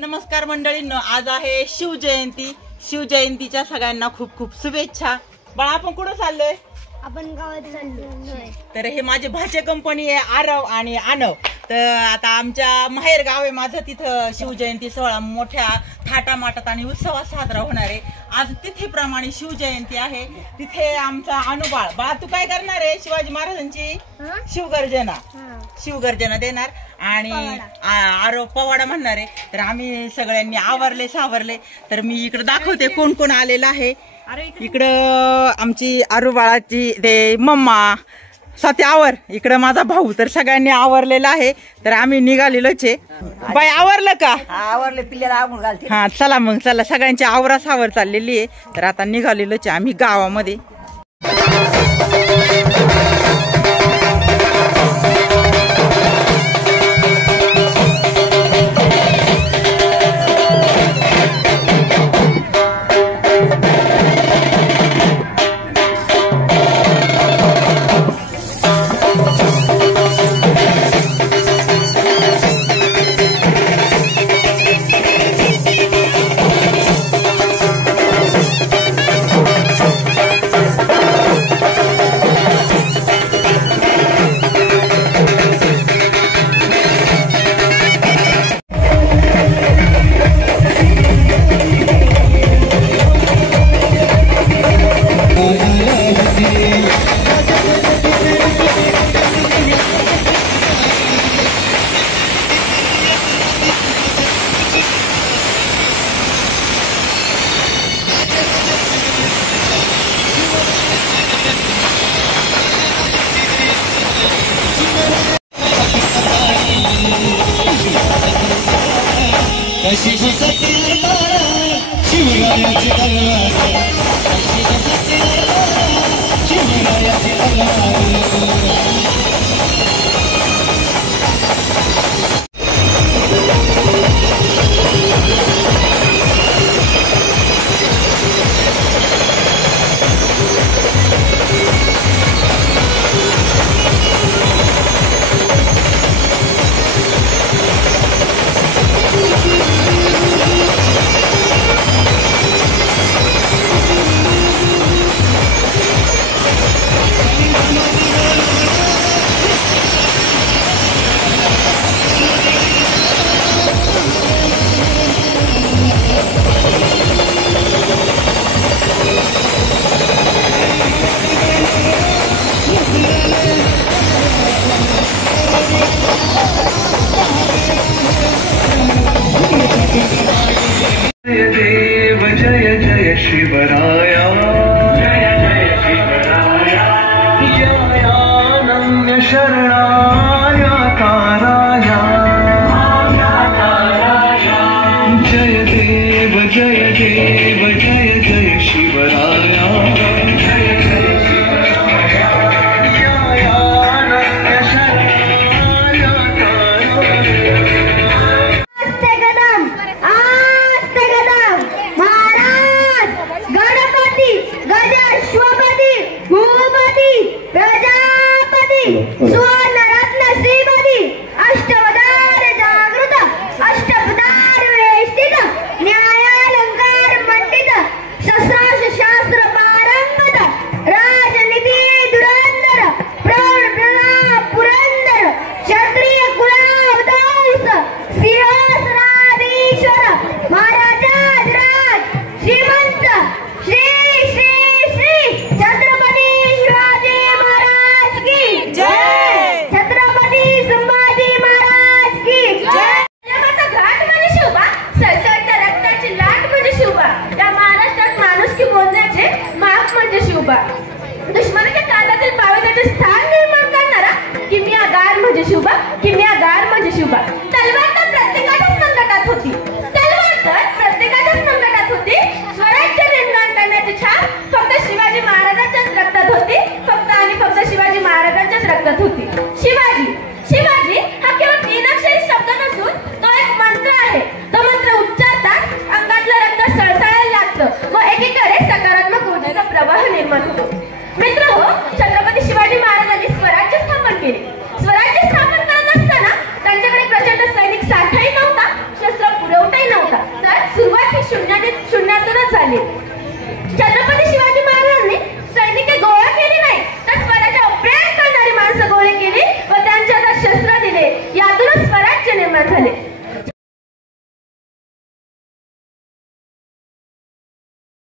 नमस्कार मंडळींनो, आज आहे शिवजयंती. शिवजयंतीच्या सगळ्यांना खूप खूप शुभेच्छा. बाळा, आपण कुठं चाललोय? आपण गावात चाललोय. तर हे माझे भाचे कंपनी आहे, आरव आणि आनव. तर आता आमच्या माहेर गाव आहे माझं, तिथं शिवजयंती सोहळा मोठ्या थाटामाटात आणि उत्सवात साजरा होणार आहे. आज तिथेप्रमाणे शिवजयंती आहे. तिथे आमचा अनुबाळ. बाळा, तू काय करणार आहे? शिवाजी महाराजांची शिवगर्जना देणार आणि आरव पवाडा म्हणणार आहे. तर आम्ही सगळ्यांनी आवरले सावरले. तर मी इकडे दाखवते कोण कोण आलेलं आहे. इकडं आमची आरू बाळाची ते मम्मा साथी आवर. इकडं माझा भाऊ. तर सगळ्यांनी आवरलेलं आहे. तर आम्ही निघालेलोच आहे. बाई, आवरलं का? आवरले, पिल्ल्याला आवरून घालते. हा, चला मग चला. सगळ्यांची आवरा सावर चाललेली आहे. तर आता निघालेलोच आहे आम्ही गावामध्ये. अष्टपदार वेष्टित न्यायालंकार नका. तर सुरुवात ही शून्यातूनच झाली.